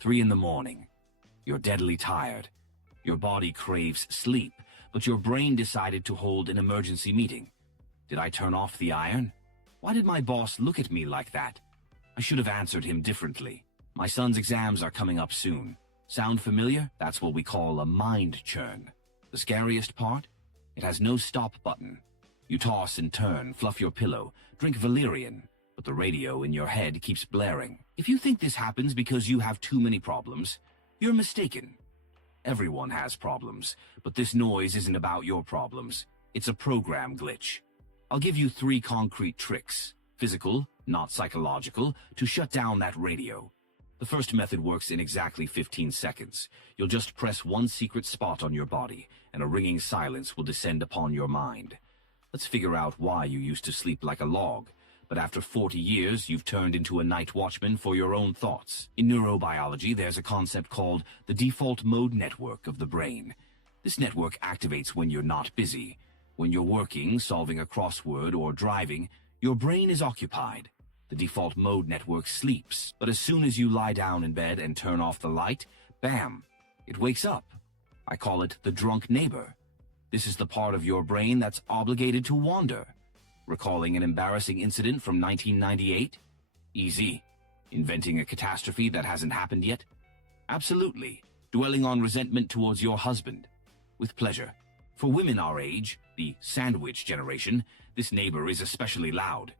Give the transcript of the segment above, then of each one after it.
3 in the morning. You're deadly tired. Your body craves sleep, but your brain decided to hold an emergency meeting. Did I turn off the iron? Why did my boss look at me like that? I should have answered him differently. My son's exams are coming up soon. Sound familiar? That's what we call a mind churn. The scariest part? It has no stop button. You toss and turn, fluff your pillow, drink valerian, but the radio in your head keeps blaring. If you think this happens because you have too many problems, you're mistaken. Everyone has problems, but this noise isn't about your problems. It's a program glitch. I'll give you 3 concrete tricks, physical, not psychological, to shut down that radio. The first method works in exactly 15 seconds. You'll just press one secret spot on your body, and a ringing silence will descend upon your mind. Let's figure out why you used to sleep like a log, but after 40 years, you've turned into a night watchman for your own thoughts. In neurobiology, there's a concept called the default mode network of the brain. This network activates when you're not busy. When you're working, solving a crossword, or driving, your brain is occupied. The default mode network sleeps, but as soon as you lie down in bed and turn off the light, bam, it wakes up. I call it the drunk neighbor. This is the part of your brain that's obligated to wander. Recalling an embarrassing incident from 1998? Easy. Inventing a catastrophe that hasn't happened yet? Absolutely. Dwelling on resentment towards your husband? With pleasure. For women our age, the sandwich generation, this neighbor is especially loud.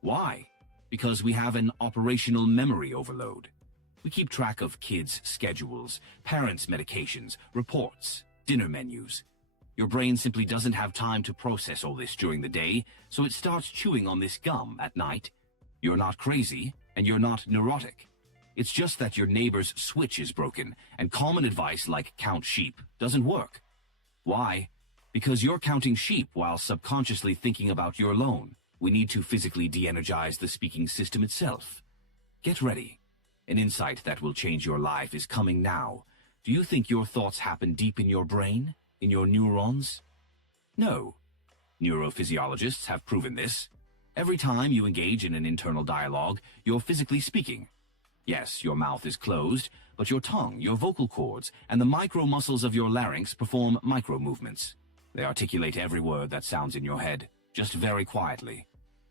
Why? Because we have an operational memory overload. We keep track of kids' schedules, parents' medications, reports, dinner menus. Your brain simply doesn't have time to process all this during the day, so it starts chewing on this gum at night. You're not crazy, and you're not neurotic. It's just that your neighbor's switch is broken, and common advice like count sheep doesn't work. Why? Because you're counting sheep while subconsciously thinking about your loan. We need to physically de-energize the speaking system itself. Get ready. An insight that will change your life is coming now. Do you think your thoughts happen deep in your brain? In your neurons? No. Neurophysiologists have proven this. Every time you engage in an internal dialogue, you're physically speaking. Yes, your mouth is closed, but your tongue, your vocal cords, and the micro-muscles of your larynx perform micro-movements. They articulate every word that sounds in your head, just very quietly.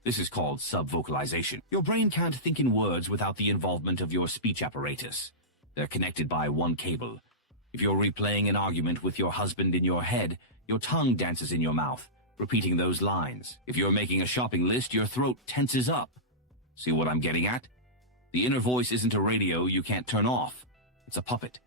This is called subvocalization. Your brain can't think in words without the involvement of your speech apparatus. They're connected by one cable. If you're replaying an argument with your husband in your head, your tongue dances in your mouth, repeating those lines. If you're making a shopping list, your throat tenses up. See what I'm getting at? The inner voice isn't a radio you can't turn off. It's a puppet,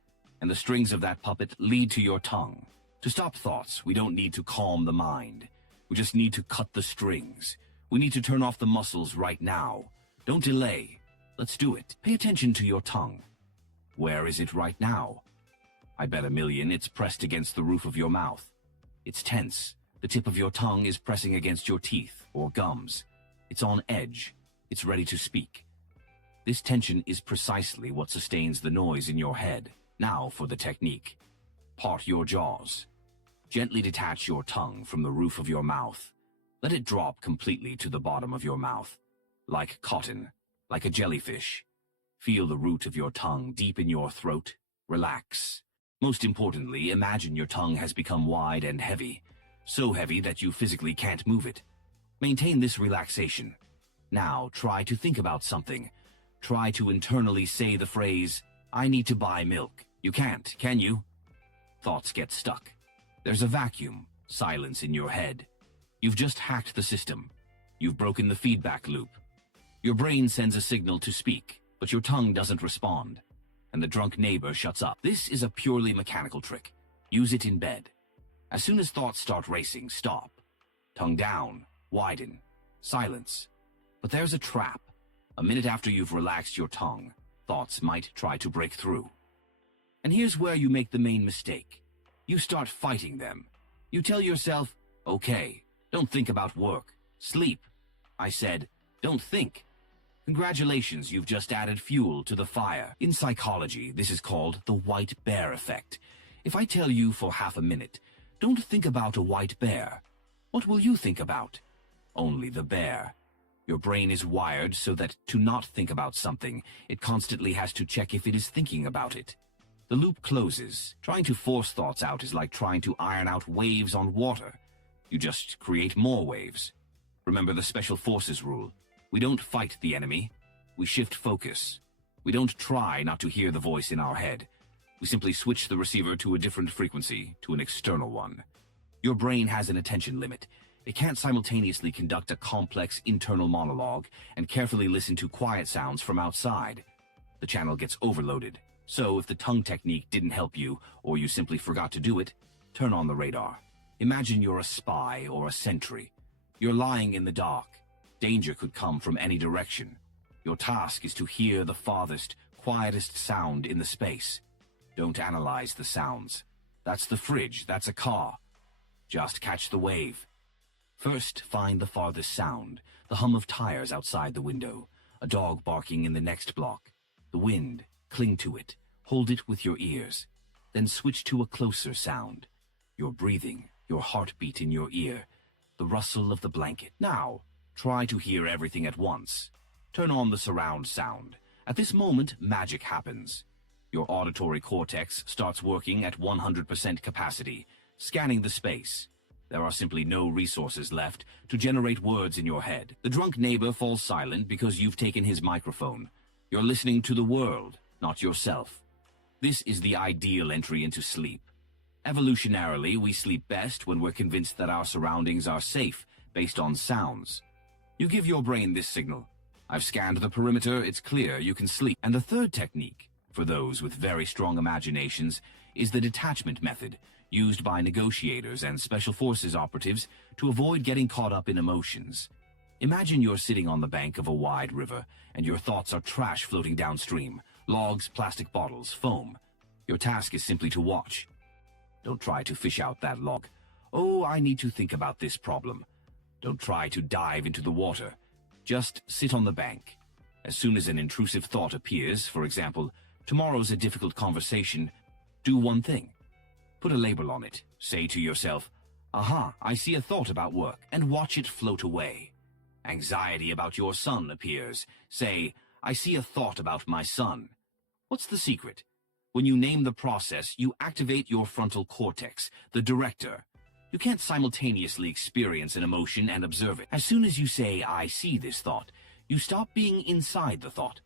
and the strings of that puppet lead to your tongue. To stop thoughts, we don't need to calm the mind. We just need to cut the strings. We need to turn off the muscles right now. Don't delay. Let's do it. Pay attention to your tongue. Where is it right now? I bet $1 million it's pressed against the roof of your mouth. It's tense. The tip of your tongue is pressing against your teeth or gums. It's on edge. It's ready to speak. This tension is precisely what sustains the noise in your head. Now for the technique. Part your jaws. Gently detach your tongue from the roof of your mouth. Let it drop completely to the bottom of your mouth. Like cotton, like a jellyfish. Feel the root of your tongue deep in your throat. Relax. Most importantly, imagine your tongue has become wide and heavy. So heavy that you physically can't move it. Maintain this relaxation. Now try to think about something. Try to internally say the phrase, "I need to buy milk." You can't, can you? Thoughts get stuck. There's a vacuum, silence in your head. You've just hacked the system. You've broken the feedback loop. Your brain sends a signal to speak, but your tongue doesn't respond, and the drunk neighbor shuts up. This is a purely mechanical trick. Use it in bed. As soon as thoughts start racing, stop. Tongue down, widen, silence. But there's a trap. A minute after you've relaxed your tongue, thoughts might try to break through. And here's where you make the main mistake. You start fighting them. You tell yourself, okay, don't think about work. Sleep. I said, don't think. Congratulations, you've just added fuel to the fire. In psychology, this is called the white bear effect. If I tell you for half a minute, don't think about a white bear, what will you think about? Only the bear. Your brain is wired so that to not think about something, it constantly has to check if it is thinking about it. The loop closes. Trying to force thoughts out is like trying to iron out waves on water. You just create more waves. Remember the Special Forces rule. We don't fight the enemy. We shift focus. We don't try not to hear the voice in our head. We simply switch the receiver to a different frequency, to an external one. Your brain has an attention limit. It can't simultaneously conduct a complex internal monologue and carefully listen to quiet sounds from outside. The channel gets overloaded. So if the tongue technique didn't help you, or you simply forgot to do it, turn on the radar. Imagine you're a spy or a sentry. You're lying in the dark. Danger could come from any direction. Your task is to hear the farthest, quietest sound in the space. Don't analyze the sounds. That's the fridge, that's a car. Just catch the wave. First, find the farthest sound, the hum of tires outside the window, a dog barking in the next block, the wind. Cling to it. Hold it with your ears. Then switch to a closer sound. Your breathing, your heartbeat in your ear, the rustle of the blanket. Now, try to hear everything at once. Turn on the surround sound. At this moment, magic happens. Your auditory cortex starts working at 100% capacity, scanning the space. There are simply no resources left to generate words in your head. The drunk neighbor falls silent because you've taken his microphone. You're listening to the world, not yourself. This is the ideal entry into sleep. Evolutionarily, we sleep best when we're convinced that our surroundings are safe, based on sounds. You give your brain this signal. I've scanned the perimeter, it's clear, you can sleep. And the third technique, for those with very strong imaginations, is the detachment method, used by negotiators and special forces operatives to avoid getting caught up in emotions. Imagine you're sitting on the bank of a wide river, and your thoughts are trash floating downstream. Logs, plastic bottles, foam. Your task is simply to watch. Don't try to fish out that log. Oh, I need to think about this problem. Don't try to dive into the water. Just sit on the bank. As soon as an intrusive thought appears, for example, tomorrow's a difficult conversation, do one thing. Put a label on it. Say to yourself, aha, I see a thought about work, and watch it float away. Anxiety about your son appears. Say, I see a thought about my son. What's the secret? When you name the process, you activate your frontal cortex, the director. You can't simultaneously experience an emotion and observe it. As soon as you say, I see this thought, you stop being inside the thought.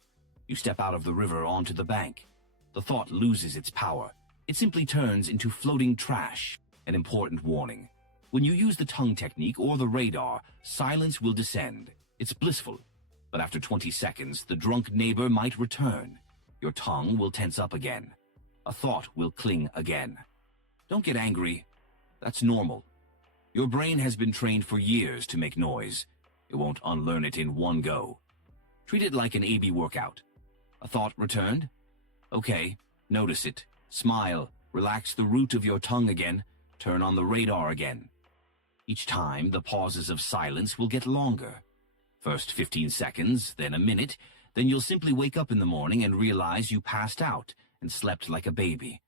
You step out of the river onto the bank. The thought loses its power. It simply turns into floating trash. An important warning. When you use the tongue technique or the radar, silence will descend. It's blissful. But after 20 seconds, the drunk neighbor might return. Your tongue will tense up again. A thought will cling again. Don't get angry. That's normal. Your brain has been trained for years to make noise. It won't unlearn it in one go. Treat it like an AB workout. A thought returned? Okay, notice it. Smile. Relax the root of your tongue again. Turn on the radar again. Each time, the pauses of silence will get longer. First 15 seconds, then a minute, then you'll simply wake up in the morning and realize you passed out and slept like a baby.